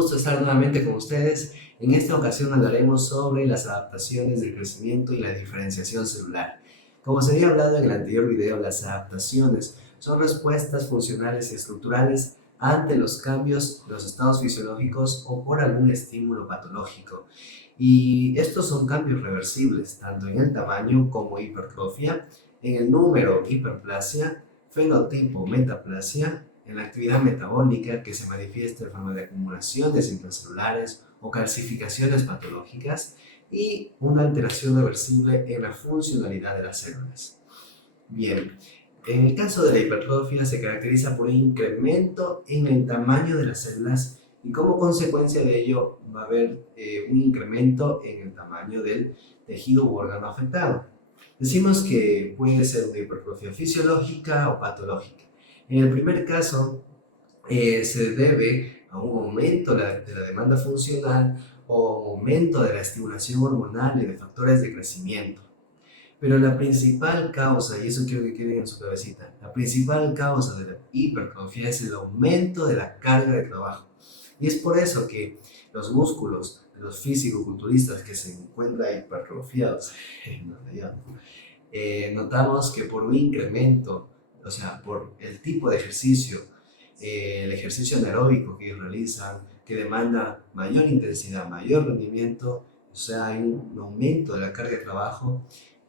gusto estar nuevamente con ustedes. En esta ocasión hablaremos sobre las adaptaciones del crecimiento y la diferenciación celular. Como se había hablado en el anterior video, las adaptaciones son respuestas funcionales y estructurales ante los cambios de los estados fisiológicos o por algún estímulo patológico. Y estos son cambios reversibles, tanto en el tamaño como hipertrofia, en el número hiperplasia, fenotipo metaplasia, en la actividad metabólica que se manifiesta en forma de acumulaciones intracelulares o calcificaciones patológicas y una alteración reversible en la funcionalidad de las células. Bien, en el caso de la hipertrofia se caracteriza por un incremento en el tamaño de las células y como consecuencia de ello va a haber un incremento en el tamaño del tejido u órgano afectado. Decimos que puede ser una hipertrofia fisiológica o patológica. En el primer caso, se debe a un aumento de la demanda funcional o aumento de la estimulación hormonal y de factores de crecimiento. Pero la principal causa, y eso quiero que quede en su cabecita, la principal causa de la hipertrofia es el aumento de la carga de trabajo. Y es por eso que los músculos de los físico-culturistas que se encuentran hipertrofiados, notamos que por un incremento, o sea, por el tipo de ejercicio, el ejercicio anaeróbico que ellos realizan, que demanda mayor intensidad, mayor rendimiento, o sea, hay un aumento de la carga de trabajo.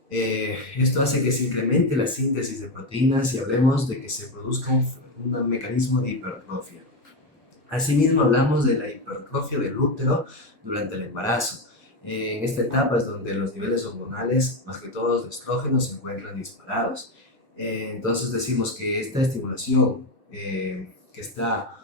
Esto hace que se incremente la síntesis de proteínas y hablemos de que se produzca un mecanismo de hipertrofia. Asimismo, hablamos de la hipertrofia del útero durante el embarazo. En esta etapa es donde los niveles hormonales, más que todo los de estrógenos, se encuentran disparados. Entonces decimos que esta estimulación que está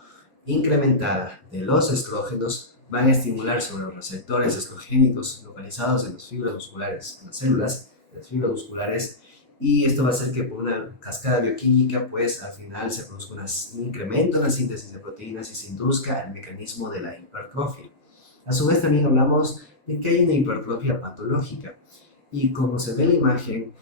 incrementada de los estrógenos va a estimular sobre los receptores estrogénicos localizados en las fibras musculares, en las células de las fibras musculares, y esto va a hacer que por una cascada bioquímica pues al final se produzca un incremento en la síntesis de proteínas y se induzca el mecanismo de la hipertrofia. A su vez también hablamos de que hay una hipertrofia patológica y como se ve en la imagen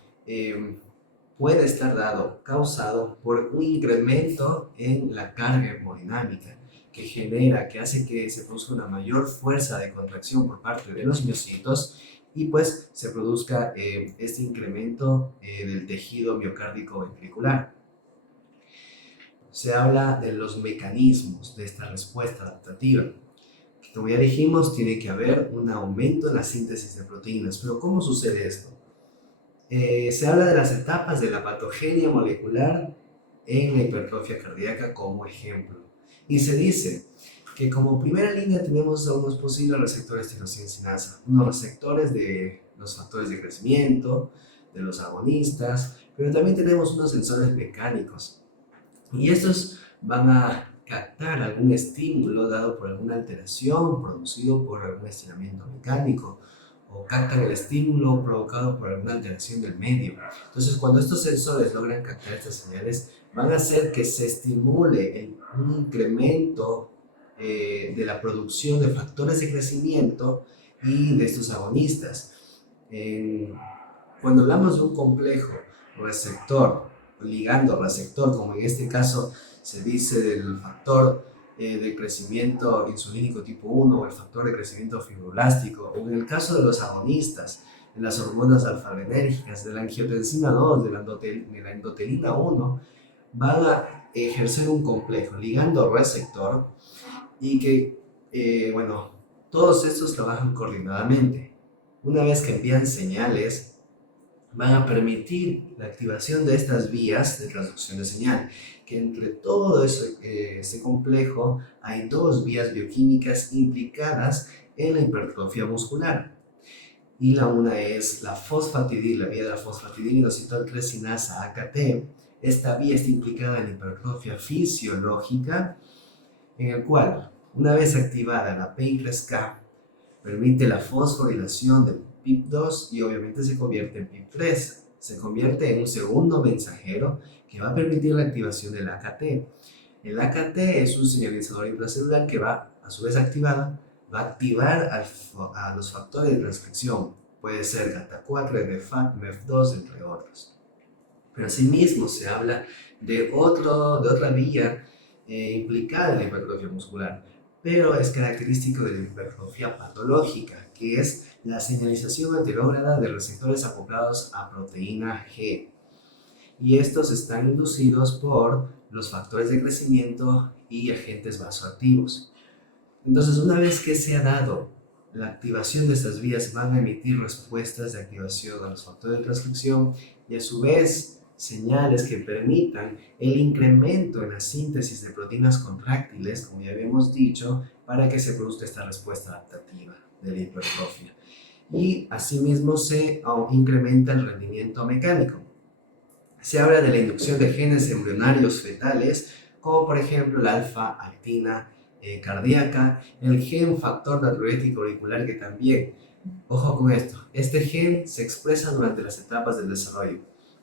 puede estar causado por un incremento en la carga hemodinámica que hace que se produzca una mayor fuerza de contracción por parte de los miocitos y pues se produzca este incremento del tejido miocárdico ventricular. Se habla de los mecanismos de esta respuesta adaptativa. Como ya dijimos, tiene que haber un aumento en la síntesis de proteínas. Pero ¿cómo sucede esto? Se habla de las etapas de la patogenia molecular en la hipertrofia cardíaca como ejemplo. Y se dice que como primera línea tenemos a unos posibles receptores tirosineasa, unos receptores de los factores de crecimiento, de los agonistas, pero también tenemos unos sensores mecánicos. Y estos van a captar algún estímulo dado por alguna alteración producido por algún estiramiento mecánico o captan el estímulo provocado por alguna alteración del medio. Entonces, cuando estos sensores logran captar estas señales, van a hacer que se estimule un incremento de la producción de factores de crecimiento y de estos agonistas. Cuando hablamos de un complejo receptor, ligando receptor, como en este caso se dice del factor de crecimiento insulínico tipo 1 o el factor de crecimiento fibroblástico, o en el caso de los agonistas, de las hormonas alfa-adrenérgicas, de la angiotensina 2, de la endotelina 1, van a ejercer un complejo ligando receptor y que, todos estos trabajan coordinadamente. Una vez que envían señales, van a permitir la activación de estas vías de transducción de señal, que entre todo ese complejo hay dos vías bioquímicas implicadas en la hipertrofia muscular. Y la una es la fosfatidil, la vía de la fosfatidilinositol-crecinasa AKT. Esta vía está implicada en la hipertrofia fisiológica, en el cual, una vez activada la PI3K, permite la fosforilación del PIP2 y obviamente se convierte en PIP3. Se convierte en un segundo mensajero que va a permitir la activación del AKT. El AKT es un señalizador intracelular que va, a su vez activada, va a activar a los factores de transcripción. Puede ser GATA4, NFAT, MEF2, entre otros. Pero asimismo se habla de otra vía implicada en la hipertrofia muscular, pero es característico de la hipertrofia patológica, que es la señalización anterógrada de receptores acoplados a proteína G. Y estos están inducidos por los factores de crecimiento y agentes vasoactivos. Entonces, una vez que se ha dado la activación de estas vías, van a emitir respuestas de activación a los factores de transcripción y a su vez señales que permitan el incremento en la síntesis de proteínas contráctiles, como ya habíamos dicho, para que se produzca esta respuesta adaptativa de la hipertrofia. Y asimismo se incrementa el rendimiento mecánico. Se habla de la inducción de genes embrionarios fetales, como por ejemplo la alfa-actina cardíaca, el gen factor natriurético auricular, que también, ojo con esto, este gen se expresa durante las etapas del desarrollo,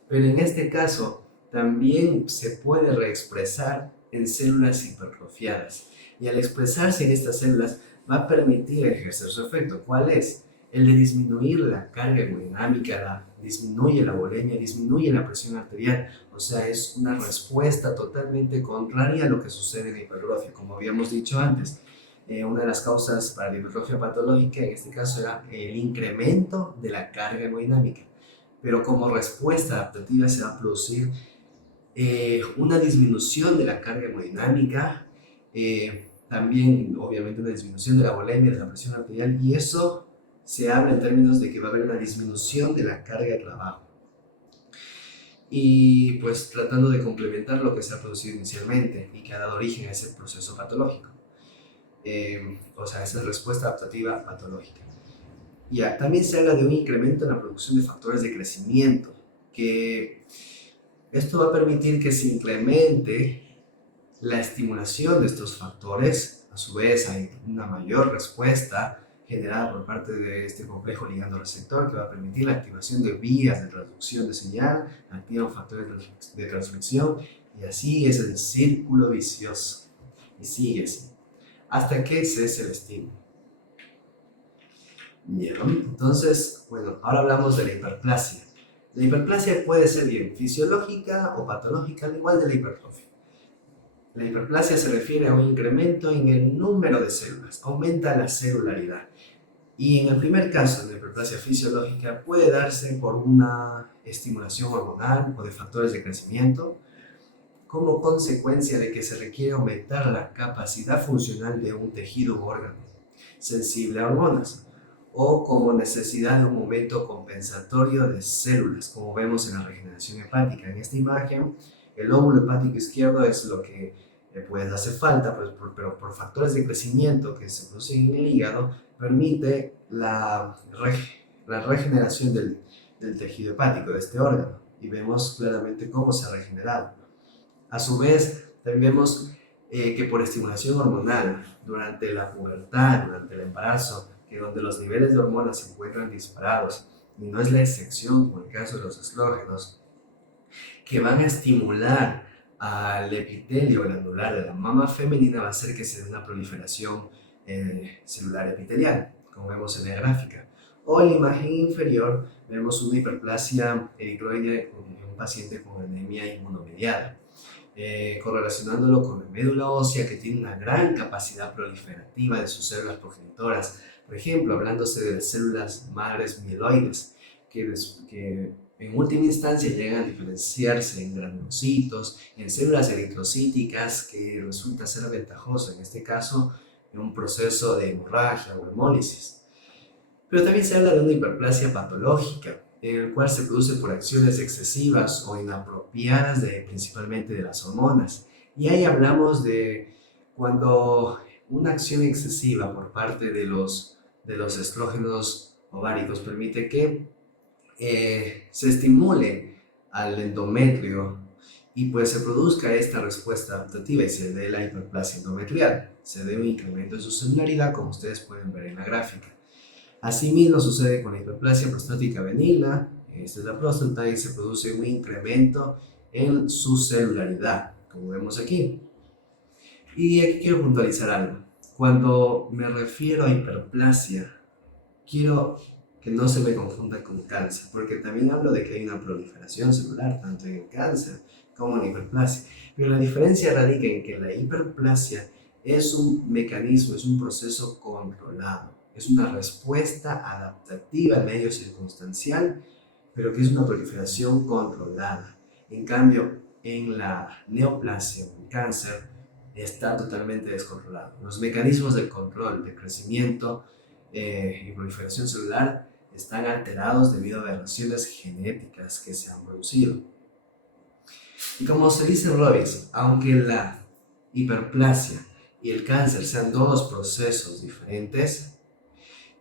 pero en este caso también se puede reexpresar en células hipertrofiadas, y al expresarse en estas células va a permitir ejercer su efecto. ¿Cuál es? El de disminuir la carga hemodinámica, disminuye la volemia, disminuye la presión arterial. O sea, es una respuesta totalmente contraria a lo que sucede en la hipertrofia. Como habíamos dicho antes, una de las causas para la hipertrofia patológica en este caso era el incremento de la carga hemodinámica. Pero como respuesta adaptativa se va a producir una disminución de la carga hemodinámica, también obviamente una disminución de la volemia, de la presión arterial, y eso se habla en términos de que va a haber una disminución de la carga de trabajo. Y pues tratando de complementar lo que se ha producido inicialmente y que ha dado origen a ese proceso patológico. O sea, esa respuesta adaptativa patológica. Ya, también se habla de un incremento en la producción de factores de crecimiento, que esto va a permitir que se incremente la estimulación de estos factores. A su vez hay una mayor respuesta generada por parte de este complejo ligando-receptor que va a permitir la activación de vías de transducción de señal, activan factores de transcripción y así es el círculo vicioso. Y sigue así, hasta que cese el estímulo. Bien, entonces, bueno, ahora hablamos de la hiperplasia. La hiperplasia puede ser bien fisiológica o patológica, al igual de la hipertrofia. La hiperplasia se refiere a un incremento en el número de células, aumenta la celularidad. Y en el primer caso, la hiperplasia fisiológica puede darse por una estimulación hormonal o de factores de crecimiento, como consecuencia de que se requiere aumentar la capacidad funcional de un tejido u órgano sensible a hormonas, o como necesidad de un aumento compensatorio de células, como vemos en la regeneración hepática. En esta imagen, el óvulo hepático izquierdo es lo que pues hace falta, pero por factores de crecimiento que se producen en el hígado, permite la regeneración del tejido hepático, de este órgano, y vemos claramente cómo se ha regenerado. A su vez, también vemos que por estimulación hormonal, durante la pubertad, durante el embarazo, que donde los niveles de hormonas se encuentran disparados, y no es la excepción como el caso de los estrógenos, que van a estimular al epitelio glandular de la mama femenina, va a hacer que se dé una proliferación celular epitelial, como vemos en la gráfica. O en la imagen inferior vemos una hiperplasia eritroide en un paciente con anemia inmunomediada, correlacionándolo con la médula ósea, que tiene una gran capacidad proliferativa de sus células progenitoras. Por ejemplo, hablándose de las células madres mieloides, que en última instancia llegan a diferenciarse en granulocitos, en células eritrocíticas, que resulta ser ventajoso en este caso en un proceso de hemorragia o hemólisis. Pero también se habla de una hiperplasia patológica, en el cual se produce por acciones excesivas o inapropiadas principalmente de las hormonas. Y ahí hablamos de cuando una acción excesiva por parte de los estrógenos ováricos permite que se estimule al endometrio y pues se produzca esta respuesta adaptativa y se dé la hiperplasia endometrial. Se dé un incremento en su celularidad, como ustedes pueden ver en la gráfica. Asimismo sucede con la hiperplasia prostática benigna, esta es la próstata, y se produce un incremento en su celularidad, como vemos aquí. Y aquí quiero puntualizar algo. Cuando me refiero a hiperplasia, quiero que no se me confunda con cáncer, porque también hablo de que hay una proliferación celular, tanto en el cáncer como en la hiperplasia. Pero la diferencia radica en que la hiperplasia es un mecanismo, es un proceso controlado, es una respuesta adaptativa al medio circunstancial, pero que es una proliferación controlada. En cambio, en la neoplasia, el cáncer, está totalmente descontrolado. Los mecanismos de control, de crecimiento y proliferación celular están alterados debido a aberraciones genéticas que se han producido. Y como se dice Robbins, aunque la hiperplasia y el cáncer sean dos procesos diferentes,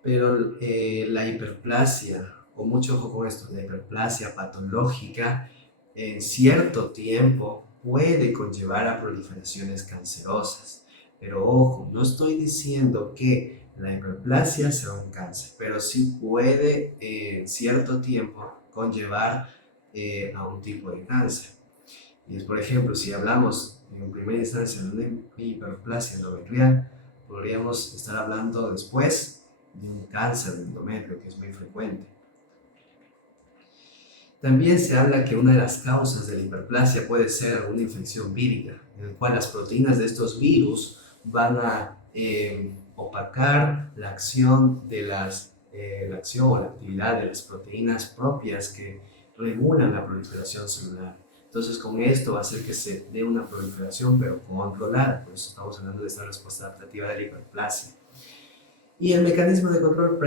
pero la hiperplasia, o mucho ojo con esto, la hiperplasia patológica en cierto tiempo puede conllevar a proliferaciones cancerosas. Pero ojo, no estoy diciendo que la hiperplasia sea un cáncer, pero sí puede en cierto tiempo conllevar a un tipo de cáncer. Y es, por ejemplo, si hablamos en primera instancia de una hiperplasia endometrial, podríamos estar hablando después de un cáncer de endometrio, que es muy frecuente. También se habla que una de las causas de la hiperplasia puede ser alguna infección vírica, en la cual las proteínas de estos virus van a opacar la acción la acción o la actividad de las proteínas propias que regulan la proliferación celular. Entonces, con esto va a hacer que se dé una proliferación, pero controlada. Por eso estamos hablando de esta respuesta adaptativa de la hiperplasia. Y el mecanismo de control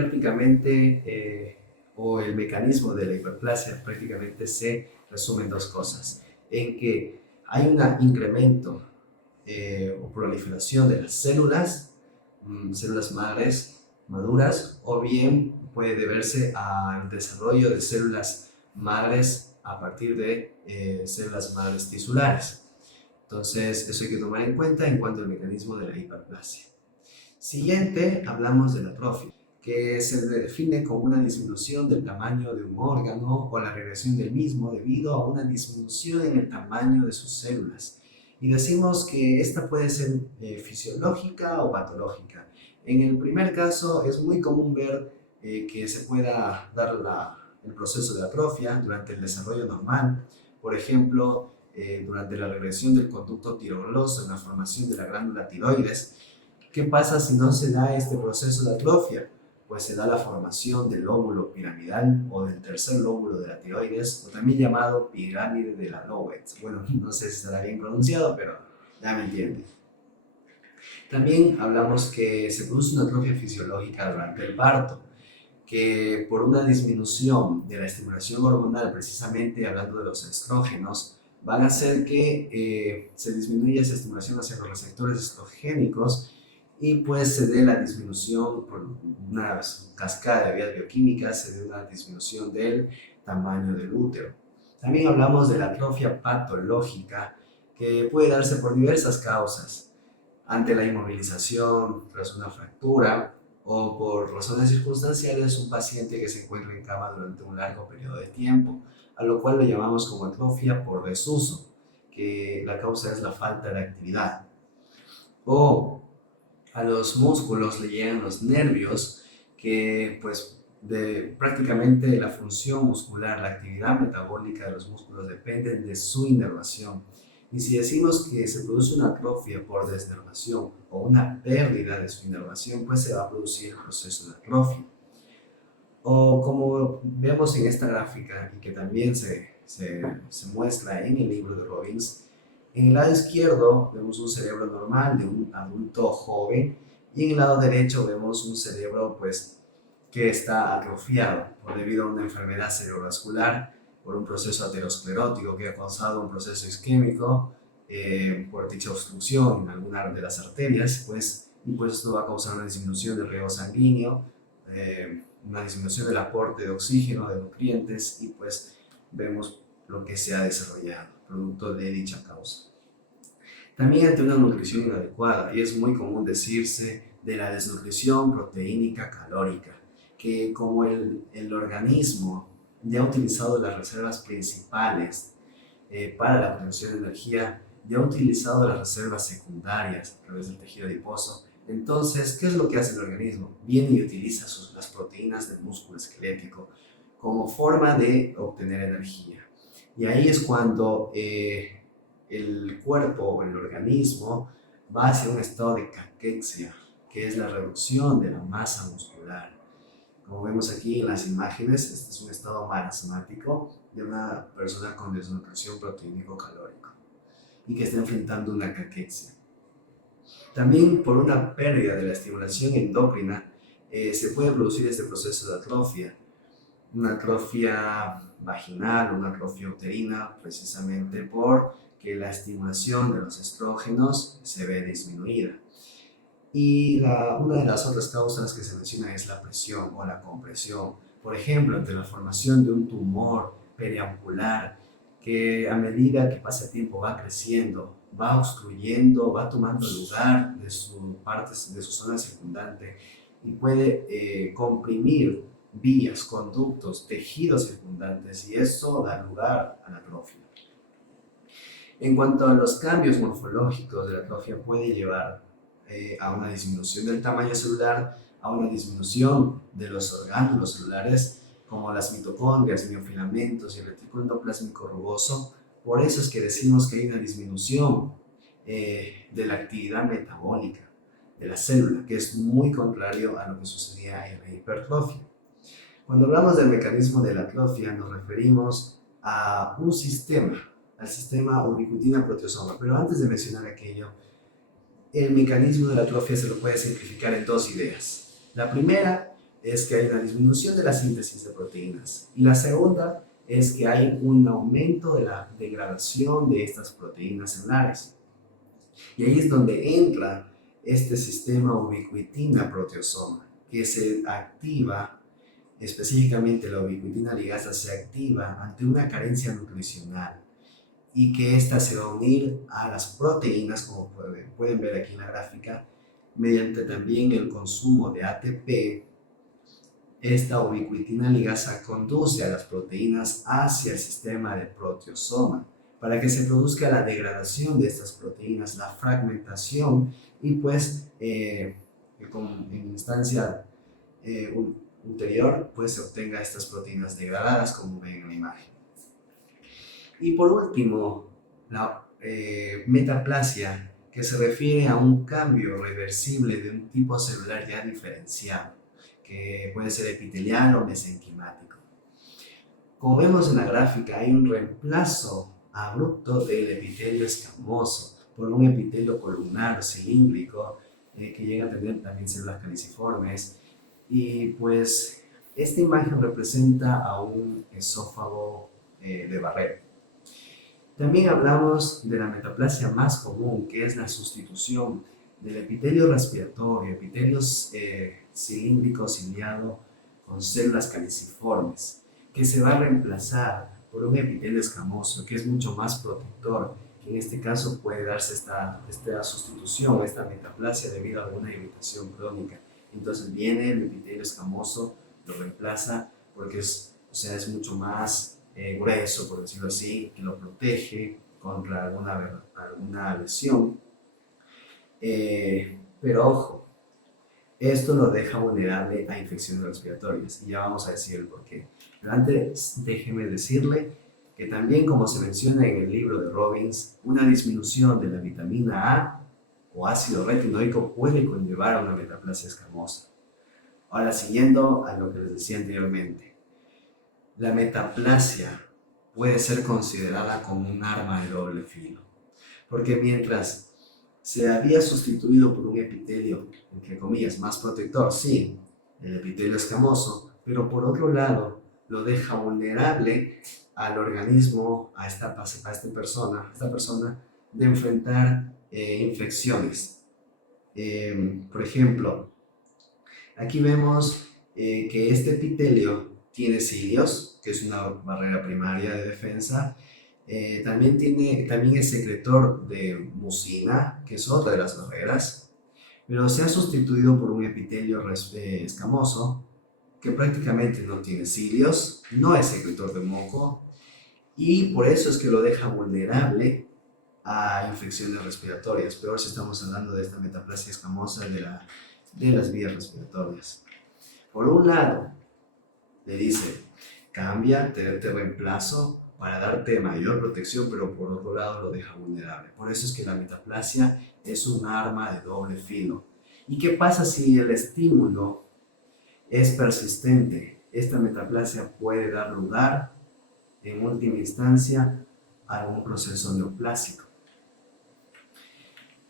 o el mecanismo de la hiperplasia prácticamente se resume en dos cosas. En que hay un incremento o proliferación de las células madres maduras, o bien puede deberse al desarrollo de células madres a partir de células madres tisulares. Entonces, eso hay que tomar en cuenta en cuanto al mecanismo de la hiperplasia. Siguiente, hablamos de la atrofia, que se define como una disminución del tamaño de un órgano o la regresión del mismo debido a una disminución en el tamaño de sus células. Y decimos que esta puede ser fisiológica o patológica. En el primer caso es muy común ver que se pueda dar el proceso de atrofia durante el desarrollo normal. Por ejemplo, durante la regresión del conducto tiroidoso en la formación de la glándula tiroides. ¿Qué pasa si no se da este proceso de atrofia? Pues se da la formación del lóbulo piramidal o del tercer lóbulo de la tiroides, o también llamado pirámide de la Lowett. Bueno, no sé si estará bien pronunciado, pero ya me entienden. También hablamos que se produce una atrofia fisiológica durante el parto, que por una disminución de la estimulación hormonal, precisamente hablando de los estrógenos, van a hacer que se disminuya esa estimulación hacia los receptores estrogénicos y pues se dé la disminución por una cascada de vías bioquímicas, se dé una disminución del tamaño del útero. También hablamos de la atrofia patológica, que puede darse por diversas causas, ante la inmovilización tras una fractura o por razones circunstanciales un paciente que se encuentra en cama durante un largo periodo de tiempo, a lo cual lo llamamos como atrofia por desuso, que la causa es la falta de actividad. O a los músculos le llegan los nervios, que pues prácticamente la función muscular, la actividad metabólica de los músculos dependen de su inervación. Y si decimos que se produce una atrofia por desnervación o una pérdida de su inervación, pues se va a producir el proceso de atrofia. O como vemos en esta gráfica y que también se muestra en el libro de Robbins, en el lado izquierdo vemos un cerebro normal de un adulto joven y en el lado derecho vemos un cerebro pues, que está atrofiado debido a una enfermedad cerebrovascular, por un proceso aterosclerótico que ha causado un proceso isquémico por dicha obstrucción en alguna de las arterias, y pues esto va a causar una disminución del riego sanguíneo, una disminución del aporte de oxígeno, de nutrientes, y pues vemos lo que se ha desarrollado, producto de dicha causa. También ante una nutrición inadecuada, y es muy común decirse de la desnutrición proteínica calórica, que como el organismo ya ha utilizado las reservas principales para la obtención de energía, ya ha utilizado las reservas secundarias a través del tejido adiposo. Entonces, ¿qué es lo que hace el organismo? Viene y utiliza las proteínas del músculo esquelético como forma de obtener energía. Y ahí es cuando el cuerpo o el organismo va hacia un estado de caquexia, que es la reducción de la masa muscular. Como vemos aquí en las imágenes, este es un estado marasmático de una persona con desnutrición proteínico-calórico y que está enfrentando una caquexia. También por una pérdida de la estimulación endocrina se puede producir este proceso de atrofia, una atrofia vaginal, una atrofia uterina, precisamente porque la estimulación de los estrógenos se ve disminuida. Y una de las otras causas que se menciona es la presión o la compresión. Por ejemplo, ante la formación de un tumor periampular que a medida que pasa el tiempo va creciendo, va obstruyendo, va tomando lugar de de su zona circundante y puede comprimir vías, conductos, tejidos circundantes y eso da lugar a la atrofia. En cuanto a los cambios morfológicos de la atrofia, puede llevar a una disminución del tamaño celular, a una disminución de los orgánulos celulares, como las mitocondrias, miofilamentos y el retículo endoplásmico rugoso. Por eso es que decimos que hay una disminución de la actividad metabólica de la célula, que es muy contrario a lo que sucedía en la hipertrofia. Cuando hablamos del mecanismo de la atrofia, nos referimos a un sistema, al sistema ubiquitina-proteasoma. Pero antes de mencionar aquello, el mecanismo de la atrofia se lo puede simplificar en dos ideas. La primera es que hay una disminución de la síntesis de proteínas y la segunda es que hay un aumento de la degradación de estas proteínas celulares. Y ahí es donde entra este sistema ubiquitina-proteasoma, que se activa, específicamente la ubiquitina ligasa se activa ante una carencia nutricional y que ésta se va a unir a las proteínas, como pueden ver aquí en la gráfica, mediante también el consumo de ATP. Esta ubiquitina ligasa conduce a las proteínas hacia el sistema de proteasoma para que se produzca la degradación de estas proteínas, la fragmentación y pues en instancia ulterior pues se obtenga estas proteínas degradadas como ven en la imagen. Y por último, la metaplasia, que se refiere a un cambio reversible de un tipo celular ya diferenciado, que puede ser epitelial o mesenquimático. Como vemos en la gráfica, hay un reemplazo abrupto del epitelio escamoso por un epitelio columnar cilíndrico que llega a tener también células caliciformes. Y pues esta imagen representa a un esófago de Barrett. También hablamos de la metaplasia más común, que es la sustitución del epitelio respiratorio, epitelio cilíndrico ciliado con células caliciformes, que se va a reemplazar por un epitelio escamoso, que es mucho más protector, que en este caso puede darse esta sustitución, esta metaplasia debido a alguna irritación crónica. Entonces viene el epitelio escamoso, lo reemplaza porque es mucho más grueso, por decirlo así, que lo protege contra alguna lesión. Pero ojo, esto lo deja vulnerable a infecciones respiratorias y ya vamos a decir el porqué. Pero antes déjeme decirle que también, como se menciona en el libro de Robbins, una disminución de la vitamina A o ácido retinoico puede conllevar a una metaplasia escamosa. Ahora, siguiendo a lo que les decía anteriormente, la metaplasia puede ser considerada como un arma de doble filo, porque mientras se había sustituido por un epitelio, entre comillas, más protector, sí, el epitelio escamoso, pero por otro lado lo deja vulnerable al organismo, a esta persona de enfrentar infecciones. Por ejemplo, aquí vemos que este epitelio tiene cilios, que es una barrera primaria de defensa. También es secretor de mucina, que es otra de las barreras, pero se ha sustituido por un epitelio escamoso, que prácticamente no tiene cilios, no es secretor de moco, y por eso es que lo deja vulnerable a infecciones respiratorias. Peor si estamos hablando de esta metaplasia escamosa de las vías respiratorias. Por un lado, le dice, cambia, te reemplazo para darte mayor protección, pero por otro lado lo deja vulnerable. Por eso es que la metaplasia es un arma de doble filo. ¿Y qué pasa si el estímulo es persistente? Esta metaplasia puede dar lugar, en última instancia, a algún proceso neoplásico.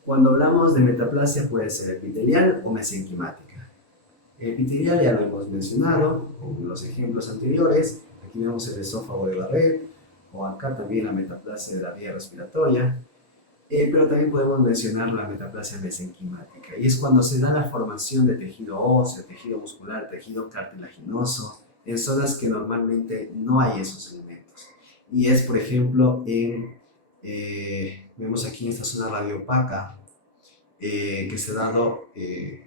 Cuando hablamos de metaplasia puede ser epitelial o mesenquimática. Epitelial ya lo hemos mencionado con los ejemplos anteriores. Aquí vemos el esófago de Barrett, o acá también la metaplasia de la vía respiratoria. Pero también podemos mencionar la metaplasia mesenquimática, y es cuando se da la formación de tejido óseo, tejido muscular, tejido cartilaginoso, en zonas que normalmente no hay esos elementos. Y es, por ejemplo, vemos aquí en esta zona radiopaca, que se ha dado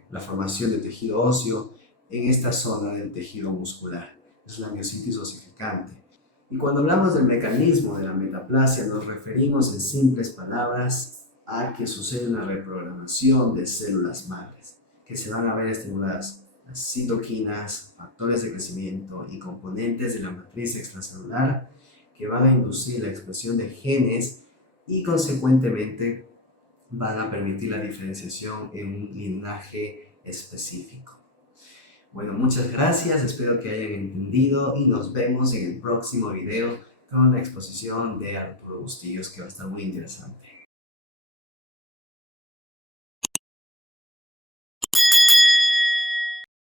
la formación de tejido óseo en esta zona del tejido muscular. Es la miositis osificante. Y cuando hablamos del mecanismo de la metaplasia, nos referimos en simples palabras a que sucede una reprogramación de células madres, que se van a ver estimuladas las citoquinas, factores de crecimiento y componentes de la matriz extracelular que van a inducir la expresión de genes y consecuentemente van a permitir la diferenciación en un linaje específico. Bueno, muchas gracias, espero que hayan entendido y nos vemos en el próximo video con la exposición de Arturo Bustillos, que va a estar muy interesante.